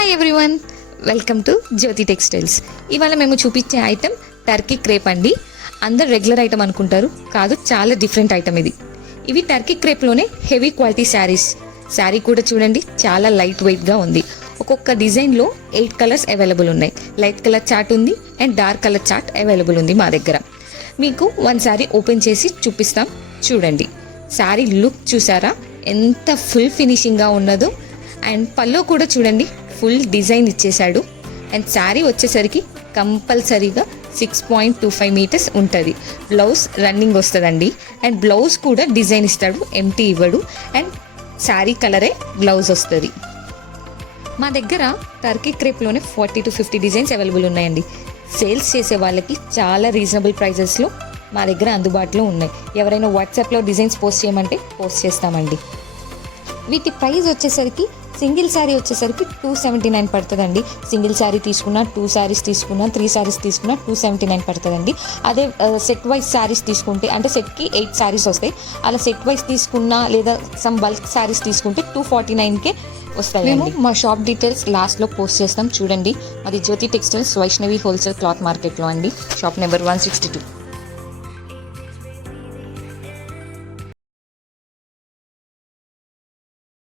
Hi everyone, welcome to Jyoti textiles. ఇవాళ మేము చూపించే ఐటెం టర్కీ క్రేప్ అండి. అందరు రెగ్యులర్ ఐటమ్ అనుకుంటారు, కాదు, చాలా డిఫరెంట్ ఐటమ్ ఇది. ఇవి టర్కీ క్రేప్లోనే హెవీ క్వాలిటీ శారీస్. శారీ కూడా చూడండి, చాలా లైట్ వెయిట్గా ఉంది. ఒక్కొక్క డిజైన్లో 8 కలర్స్ అవైలబుల్ ఉన్నాయి. లైట్ కలర్ చార్ట్ ఉంది and dark colour chart available ఉంది మా దగ్గర. మీకు వన్ శారీ ఓపెన్ చేసి చూపిస్తాం, చూడండి. శారీ లుక్ చూసారా ఎంత ఫుల్ ఫినిషింగ్గా ఉన్నదో. అండ్ పల్లో కూడా చూడండి, ఫుల్ డిజైన్ ఇచ్చేసాడు. అండ్ శారీ వచ్చేసరికి కంపల్సరీగా 6.25 మీటర్స్ ఉంటుంది. బ్లౌజ్ రన్నింగ్ వస్తుందండి. అండ్ బ్లౌజ్ కూడా డిజైన్ ఇస్తాడు, ఎంటీ ఇవ్వడు. అండ్ శారీ కలరే బ్లౌజ్ వస్తుంది. మా దగ్గర టర్కీ క్రేప్లోనే 40 to 50 డిజైన్స్ అవైలబుల్ ఉన్నాయండి. సేల్స్ చేసే వాళ్ళకి చాలా రీజనబుల్ ప్రైజెస్లో మా దగ్గర అందుబాటులో ఉన్నాయి. ఎవరైనా వాట్సాప్లో డిజైన్స్ పోస్ట్ చేయమంటే పోస్ట్ చేస్తామండి. వీటి ప్రైస్ వచ్చేసరికి సింగిల్ శారీ వచ్చేసరికి 279 పడుతుందండి. సింగిల్ శారీ తీసుకున్నా, 2 శారీస్ తీసుకున్నా, 3 శారీస్ తీసుకున్నా 279 పడుతుందండి. అదే సెట్ వైజ్ శారీస్ తీసుకుంటే, అంటే సెట్కి 8 శారీస్ వస్తాయి. అలా సెట్ వైజ్ తీసుకున్నా లేదా సమ్ బల్క్ శారీస్ తీసుకుంటే 249కే వస్తాయి. మేము మా షాప్ డీటెయిల్స్ లాస్ట్లో పోస్ట్ చేస్తాం, చూడండి. మాది జ్యోతి టెక్స్టైల్స్, వైష్ణవి హోల్సేల్ క్లాత్ మార్కెట్లో అండి. Shop number 162.